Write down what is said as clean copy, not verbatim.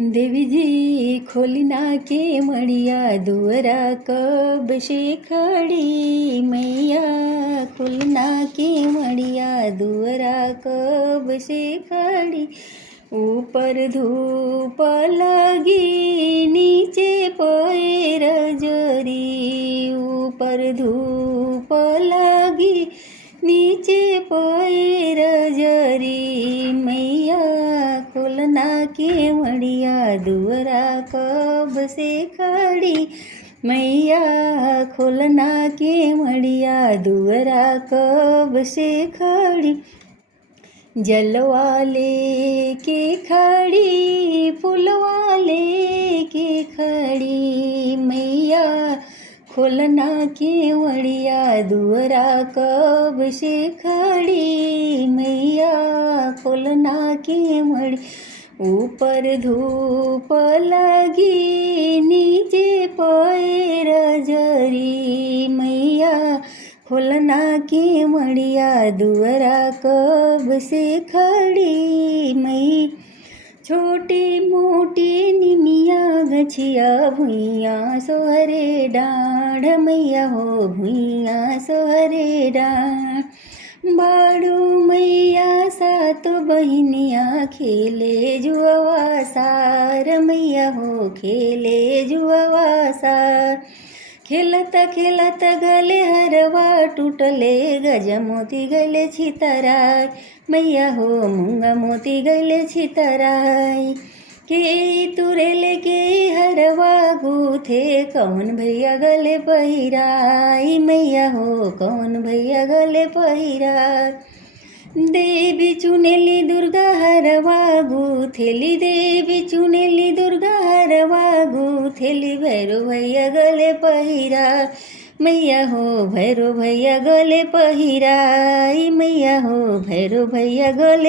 देवीजी खोली नाके मड़िया दुअरा कब से खड़ी मैया खोलना के मड़िया दुअरा कब से खड़ी। ऊपर धूप लगी नीचे पैर जरी ऊपर धूप लगी नीचे पैर जरी मैया खोलना के मड़िया दुअरा कब से खड़ी मैया खोलना के मड़िया दुअरा कब से खड़ी। जलवा लेके खड़ी फूलवा लेके खड़ी मैया खोलना के मड़िया दुअरा कब से खड़ी मैया खोलना के मड़ी। ऊपर धूप लगी नीचे पैर जरी मैया खोलना के मड़िया दुअरा कब से खड़ी मई। छोटी मोटी निमिया गछिया भुइया सोहरे डाढ़ मैया हो भुइया सोहरे डाढ़। बाड़ू मैया सात बहिनिया खेले जुआवा सार मैया हो खेले जुआवा सार। खेलत खेलत गले हरवा टूटले गज मोती गले छितराय मैया हो मूंगा मोती गले छितराय। के तुरेले के हरवा गूथे कौन भैया गले पहिराई मैया हो कौन भैया गले पहिराय। देवी चुनेली दुर्गा हरवा गूथेली देवी चुनेली दुर्गा हरवा गूथेली भैरो भैया गले पहिरा मैया हो भैरो भैया गले पहिराई मैया हो भैरो भैया गले